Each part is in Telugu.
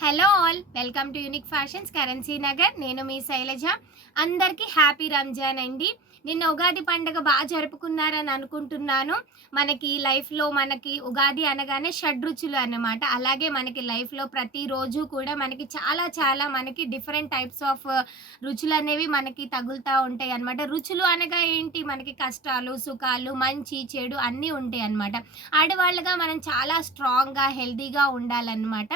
Hello all, welcome to unique fashions currency Nagar. నేను మీ శైలజ. అందరికీ హ్యాపీ రంజాన్ అండి. నిన్న ఉగాది పండుగ బాగా జరుపుకున్నారని అనుకుంటున్నాను. మనకి లైఫ్లో మనకి ఉగాది అనగానే షడ్రుచులు అన్నమాట. అలాగే మనకి లైఫ్లో ప్రతిరోజు కూడా మనకి చాలా మనకి డిఫరెంట్ టైప్స్ ఆఫ్ రుచులు అనేవి మనకి తగులుతూ ఉంటాయి అన్నమాట. రుచులు అనగా ఏంటి, మనకి కష్టాలు సుఖాలు మంచి చెడు అన్నీ ఉంటాయి అన్నమాట. ఆడవాళ్ళగా మనం చాలా స్ట్రాంగ్గా హెల్తీగా ఉండాలన్నమాట.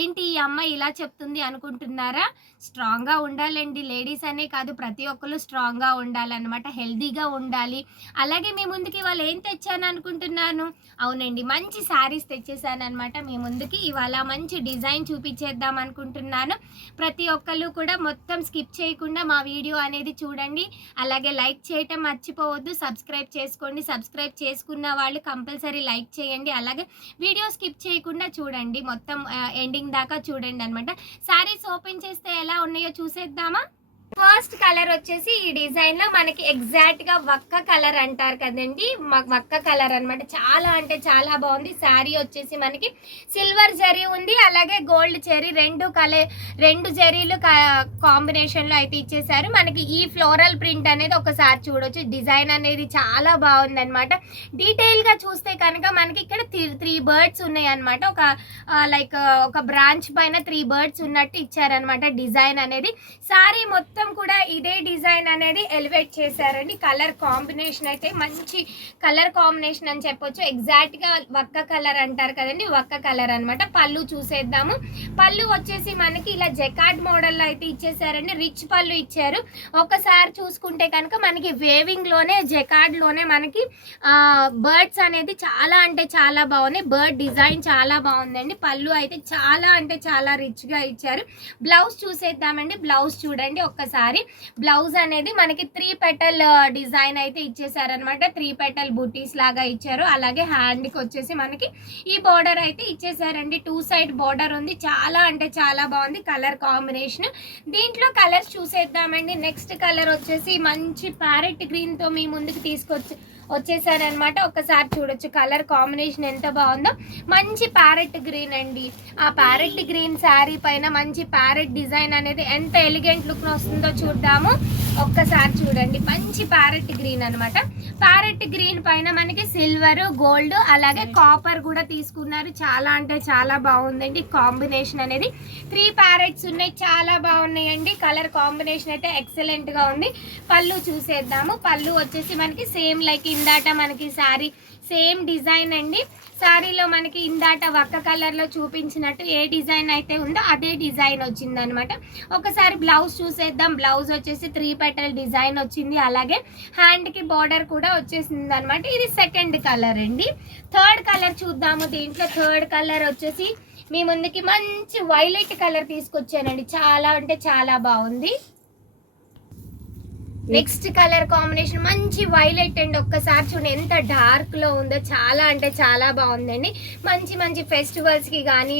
ఏంటి ఈ అమ్మాయి ఇలా చెప్తుంది అనుకుంటున్నారా? స్ట్రాంగ్గా ఉండాలండి. లేడీస్ అనే కాదు, ప్రతి ఒక్కరు స్ట్రాంగ్గా ఉండాలన్నమాట, హెల్తీగా ఉండాలి. అలాగే మీ ముందుకి ఇవాళ ఏం తెచ్చాను అనుకుంటున్నాను? అవునండి, మంచి శారీస్ తెచ్చేసాను అనమాట మీ ముందుకి. ఇవాళ మంచి డిజైన్ చూపించేద్దాం అనుకుంటున్నాను. ప్రతి ఒక్కరు కూడా మొత్తం స్కిప్ చేయకుండా మా వీడియో అనేది చూడండి. అలాగే లైక్ చేయటం మర్చిపోవద్దు, సబ్స్క్రైబ్ చేసుకోండి. సబ్స్క్రైబ్ చేసుకున్న వాళ్ళు కంపల్సరీ లైక్ చేయండి. అలాగే వీడియో స్కిప్ చేయకుండా చూడండి, మొత్తం ఎండింగ్ దాకా చూడండి అనమాట. శారీస్ ఓపెన్ చేస్తే ఎలా ఉన్నాయో చూసేద్దామా? ఫస్ట్ కలర్ వచ్చేసి ఈ డిజైన్ లో మనకి ఎగ్జాక్ట్ గా వక్క కలర్ అంటారు కదండి, వక్క కలర్ అనమాట. చాలా అంటే చాలా బాగుంది. శారీ వచ్చేసి మనకి సిల్వర్ జరీ ఉంది, అలాగే గోల్డ్ జరీ, రెండు జరీలు కాంబినేషన్ లో అయితే ఇచ్చేసారు. మనకి ఈ ఫ్లోరల్ ప్రింట్ అనేది ఒకసారి చూడొచ్చు. డిజైన్ అనేది చాలా బాగుంది అనమాట. డీటెయిల్ గా చూస్తే కనుక మనకి ఇక్కడ త్రీ బర్డ్స్ ఉన్నాయి అనమాట. ఒక బ్రాంచ్ పైన 3 బర్డ్స్ ఉన్నట్టు ఇచ్చారనమాట డిజైన్ అనేది. శారీ మొత్తం కూడా ఇదే డిజైన్ అనేది ఎలివేట్ చేశారండి. కలర్ కాంబినేషన్ అయితే మంచి కలర్ కాంబినేషన్ అని చెప్పొచ్చు. ఎగ్జాక్ట్ గా వక్క కలర్ అంటారు కదండి, వక్క కలర్ అనమాట. పళ్ళు చూసేద్దాము. పళ్ళు వచ్చేసి మనకి ఇలా జకార్డ్ మోడల్ లో అయితే ఇచ్చేసారండి. రిచ్ పళ్ళు ఇచ్చారు. ఒకసారి చూసుకుంటే కనుక మనకి వేవింగ్ లోనే జకార్డ్ లోనే మనకి బర్డ్స్ అనేది చాలా అంటే చాలా బాగున్నాయి. బర్డ్ డిజైన్ చాలా బాగుందండి. పళ్ళు అయితే చాలా అంటే చాలా రిచ్ గా ఇచ్చారు. బ్లౌజ్ చూసేద్దామండి. బ్లౌజ్ చూడండి ఒక్కసారి. బ్లౌజ్ అనేది మనకి 3 పెటల్ డిజైన్ అయితే ఇచ్చేసారనమాట. 3 పెటల్ బూటీస్ లాగా ఇచ్చారు. అలాగే హ్యాండ్ కి వచ్చేసి మనకి ఈ బోర్డర్ అయితే ఇచ్చేసారండి. 2 సైడ్ బోర్డర్ ఉంది. చాలా అంటే చాలా బాగుంది కలర్ కాంబినేషన్. దీంట్లో కలర్స్ చూసేద్దామండి. నెక్స్ట్ కలర్ వచ్చేసి మంచి ప్యారెట్ గ్రీన్ తో మీ ముందుకు వచ్చేసారనమాట. ఒక్కసారి చూడొచ్చు కలర్ కాంబినేషన్ ఎంత బాగుందో. మంచి ప్యారెట్ గ్రీన్ అండి. ఆ ప్యారెట్ గ్రీన్ శారీ పైన మంచి ప్యారెట్ డిజైన్ అనేది ఎంత ఎలిగెంట్ లుక్ వస్తుందో చూద్దాము. ఒక్కసారి చూడండి, మంచి ప్యారెట్ గ్రీన్ అనమాట. ప్యారెట్ గ్రీన్ పైన మనకి సిల్వర్, గోల్డ్, అలాగే కాపర్ కూడా తీసుకున్నారు. చాలా అంటే చాలా బాగుందండి కాంబినేషన్ అనేది. 3 ప్యారెట్స్ ఉన్నాయి, చాలా బాగున్నాయండి. కలర్ కాంబినేషన్ అయితే ఎక్సలెంట్ గా ఉంది. పళ్ళు చూసేద్దాము. పళ్ళు వచ్చేసి మనకి సేమ్ లైక్ ఇందాట మనకి శారీ సేమ్ డిజైన్ అండి. శారీలో మనకి ఇందాట వక్క కలర్ లో చూపించినట్టు ఏ డిజైన్ అయితే ఉందో అదే డిజైన్ వచ్చింది అనమాట. ఒకసారి బ్లౌజ్ చూసేద్దాం. బ్లౌజ్ వచ్చేసి 3 పెటల్ డిజైన్ వచ్చింది. అలాగే హ్యాండ్ కి బార్డర్ కూడా వచ్చేసింది అనమాట. ఇది సెకండ్ కలర్ అండి. థర్డ్ కలర్ చూద్దాము. దీంట్లో థర్డ్ కలర్ వచ్చేసి మీ ముందుకి మంచి వైలెట్ కలర్ తీసుకొచ్చానండి. చాలా అంటే చాలా బాగుంది. నెక్స్ట్ కలర్ కాంబినేషన్ మంచి వైలెట్ అండి. ఒక్కసారి చూడండి ఎంత డార్క్ లో ఉందో. చాలా అంటే చాలా బాగుందండి. మంచి ఫెస్టివల్స్ కి కానీ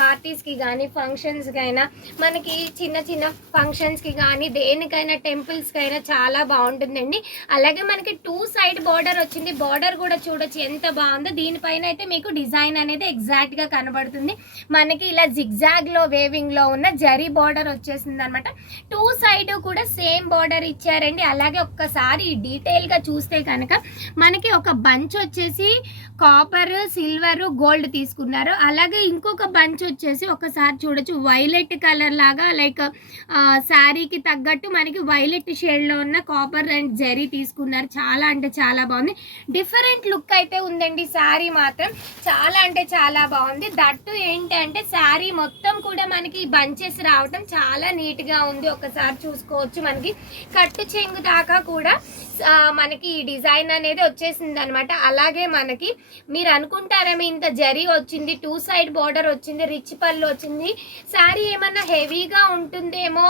పార్టీస్ కి కానీ ఫంక్షన్స్ కి అయినా మనకి చిన్న ఫంక్షన్స్ కి కానీ దేనికైనా టెంపుల్స్ కి అయినా చాలా బాగుంటుందండి. అలాగే మనకి 2 సైడ్ బార్డర్ వచ్చింది. బార్డర్ కూడా చూడొచ్చు ఎంత బాగుందో. దీనిపైన అయితే మీకు డిజైన్ అనేది ఎగ్జాక్ట్ గా కనబడుతుంది. మనకి ఇలా జిగ్జాగ్ లో వేవింగ్ లో ఉన్న జరీ బార్డర్ వచ్చేసింది అనమాట. 2 సైడ్ కూడా సేమ్ బార్డర్ ఇచ్చారండి. అలాగే ఒక్కసారి డీటెయిల్ గా చూస్తే కనుక మనకి ఒక బంచ్ వచ్చేసి కాపర్, సిల్వర్, గోల్డ్ తీసుకున్నారు. అలాగే ఇంకొక బంచ్ వచ్చేసి ఒకసారి చూడొచ్చు వైలెట్ కలర్ లాగా లైక్ శారీకి తగ్గట్టు మనకి వైలెట్ షేడ్ లో ఉన్న కాపర్ అండ్ జరీ తీసుకున్నారు. చాలా అంటే చాలా బాగుంది. డిఫరెంట్ లుక్ అయితే ఉందండి. శారీ మాత్రం చాలా అంటే చాలా బాగుంది. దట్టు ఏంటి అంటే శారీ మొత్తం కూడా మనకి బంచెస్ రావటం చాలా నీట్ గా ఉంది. ఒకసారి చూసుకోవచ్చు. మనకి కట్టు చెంగు దాకా కూడా మనకి ఈ డిజైన్ అనేది వచ్చేసింది అనమాట. అలాగే మనకి మీరు అనుకుంటారేమో ఇంత జరీ వచ్చింది, 2 సైడ్ బార్డర్ వచ్చింది, రిచ్ పళ్ళు వచ్చింది, శారీ ఏమన్నా హెవీగా ఉంటుందేమో,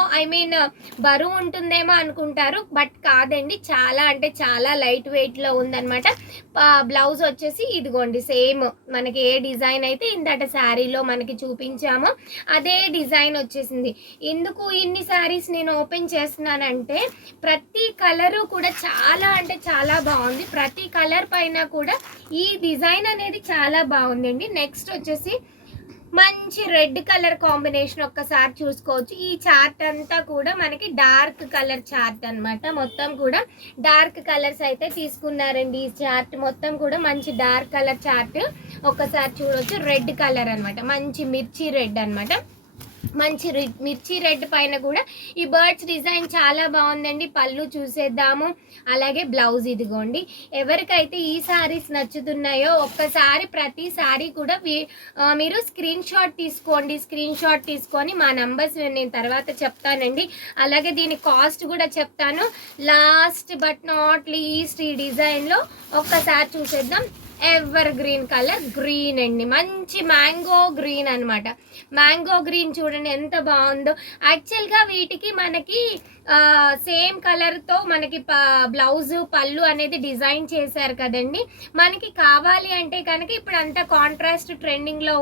బరువు ఉంటుందేమో అనుకుంటారు. బట్ కాదండి, చాలా అంటే చాలా లైట్ వెయిట్ లో ఉందన్నమాట. బ్లౌజ్ వచ్చేసి ఇదిగోండి సేమ్ మనకి ఏ డిజైన్ అయితే ఇంతట శారీలో మనకి చూపించామో అదే డిజైన్ వచ్చేసింది. ఎందుకు ఇన్ని శారీస్ నేను ఓపెన్ చేస్తున్నానంటే ప్రతి కలరు కూడా చాలా అంటే చాలా బాగుంది. ప్రతి కలర్ పైన కూడా ఈ డిజైన్ అనేది చాలా బాగుందండి. నెక్స్ట్ వచ్చేసి మంచి రెడ్ కలర్ కాంబినేషన్ ఒక్కసారి చూసుకోవచ్చు. ఈ చార్ట్ అంతా కూడా మనకి డార్క్ కలర్ చార్ట్ అన్నమాట. మొత్తం కూడా డార్క్ కలర్స్ అయితే తీసుకున్నారండి. ఈ చార్ట్ మొత్తం కూడా మంచి డార్క్ కలర్ చార్ట్ ఒక్కసారి చూడొచ్చు. రెడ్ కలర్ అన్నమాట, మంచి మిర్చి రెడ్ అన్నమాట. మంచి మిర్చి రెడ్ పైన కూడా ఈ బర్డ్స్ డిజైన్ చాలా బాగుందండి. పళ్ళు చూసేద్దాము, అలాగే బ్లౌజ్ ఇదిగోండి. ఎవరికైతే ఈ సారీస్ నచ్చుతున్నాయో ఒక్కసారి ప్రతి సారీ కూడా మీరు స్క్రీన్ షాట్ తీసుకోండి. స్క్రీన్ షాట్ తీసుకొని మా నంబర్స్ నేను తర్వాత చెప్తానండి. అలాగే దీని కాస్ట్ కూడా చెప్తాను. లాస్ట్ బట్ నాట్ లీస్ట్ ఈ డిజైన్లో ఒక్కసారి చూసేద్దాం. ఎవర్ గ్రీన్ కలర్, గ్రీన్ అండి, మంచి మ్యాంగో గ్రీన్ అనమాట. మ్యాంగో గ్రీన్ చూడండి ఎంత బాగుందో. యాక్చువల్గా వీటికి మనకి సేమ్ కలర్తో మనకి బ్లౌజ్ పళ్ళు అనేది డిజైన్ చేశారు కదండి. మనకి కావాలి అంటే కనుక ఇప్పుడు అంతా కాంట్రాస్ట్ ట్రెండింగ్లో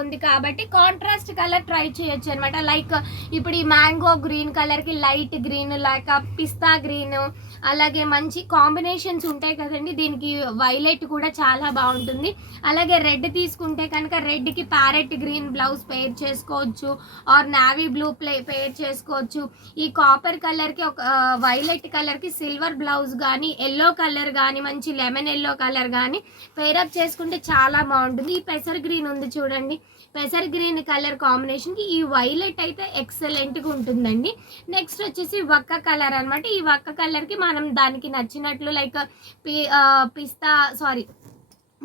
ఉంది కాబట్టి కాంట్రాస్ట్ కలర్ ట్రై చేయొచ్చు అనమాట. లైక్ ఇప్పుడు ఈ మ్యాంగో గ్రీన్ కలర్కి లైట్ గ్రీన్, లైక్ పిస్తా గ్రీన్, అలాగే మంచి కాంబినేషన్స్ ఉంటాయి కదండి. దీనికి వైలెట్ కూడా చాలా బాగుంటుంది. అలాగే రెడ్ తీసుకుంటే కనుక రెడ్కి ప్యారెట్ గ్రీన్ బ్లౌజ్ పేర్ చేసుకోవచ్చు, ఆర్ నావీ బ్లూ పేర్ చేసుకోవచ్చు. ఈ కాపర్ కలర్కి ఒక వైలెట్ కలర్కి సిల్వర్ బ్లౌజ్ కానీ, ఎల్లో కలర్ కానీ, మంచి లెమన్ ఎల్లో కలర్ కానీ పేరప్ చేసుకుంటే చాలా బాగుంటుంది. ఈ పెసర్ గ్రీన్ ఉంది చూడండి, పెసర్ గ్రీన్ కలర్ కాంబినేషన్కి ఈ వైలెట్ అయితే ఎక్సలెంట్గా ఉంటుందండి. నెక్స్ట్ వచ్చేసి వక్క కలర్ అనమాట. ఈ వక్క కలర్కి మనం దానికి నచ్చినట్లు లైక్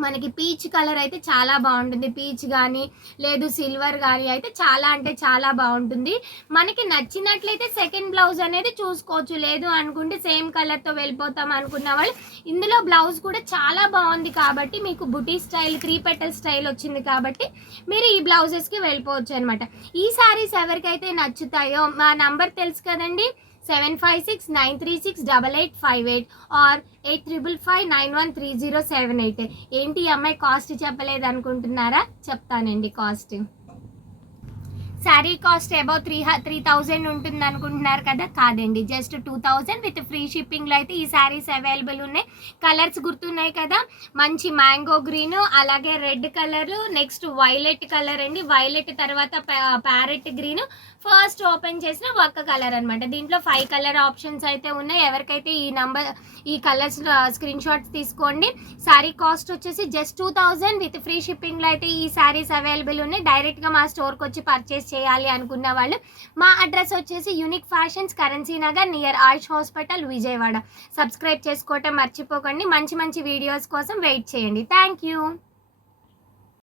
మనకి పీచ్ కలర్ అయితే చాలా బాగుంటుంది. పీచ్ కానీ లేదు సిల్వర్ కానీ అయితే చాలా అంటే చాలా బాగుంటుంది. మనకి నచ్చినట్లయితే సెకండ్ బ్లౌజ్ అనేది చూసుకోవచ్చు. లేదు అనుకుంటే సేమ్ కలర్తో వెళ్ళిపోతాం అనుకున్న వాళ్ళు ఇందులో బ్లౌజ్ కూడా చాలా బాగుంది కాబట్టి మీకు బుటీ స్టైల్ 3 పెటల్ స్టైల్ వచ్చింది కాబట్టి మీరు ఈ బ్లౌజెస్కి వెళ్ళిపోవచ్చు అనమాట. ఈ శారీస్ ఎవరికైతే నచ్చుతాయో మా నంబర్ తెలుసు కదండి, 7559368858 ఆర్ 8555913078. ఏంటి ఈ అమ్మాయి కాస్ట్ చెప్పలేదు అనుకుంటున్నారా? చెప్తానండి కాస్ట్. శారీ కాస్ట్ అబౌవ్ 3000 ఉంటుంది అనుకుంటున్నారు కదా, కాదండి, జస్ట్ 2000 విత్ ఫ్రీ షిప్పింగ్లో అయితే ఈ శారీస్ అవైలబుల్ ఉన్నాయి. కలర్స్ గుర్తున్నాయి కదా, మంచి మ్యాంగో గ్రీన్, అలాగే red colour, next violet colour అండి. వైలెట్ తర్వాత ప్యారెట్ గ్రీన్, ఫస్ట్ ఓపెన్ చేసిన ఒక్క కలర్ అనమాట. దీంట్లో 5 కలర్ ఆప్షన్స్ అయితే ఉన్నాయి. ఎవరికైతే ఈ కలర్స్ స్క్రీన్ షాట్స్ తీసుకోండి. శారీ కాస్ట్ వచ్చేసి జస్ట్ 2000 విత్ ఫ్రీ షిప్పింగ్లో అయితే ఈ శారీస్ అవైలబుల్ ఉన్నాయి. డైరెక్ట్గా మా స్టోర్కి వచ్చి పర్చేస్ చేయాలి అనుకున్న వాళ్ళు మా అడ్రస్ వచ్చేసి unique fashions, currency Nagar, near Ayush hospital, Vijayawada. Subscribe చేసుకోవటం మర్చిపోకండి. మంచి మంచి వీడియోస్ కోసం వెయిట్ చేయండి. Thank you.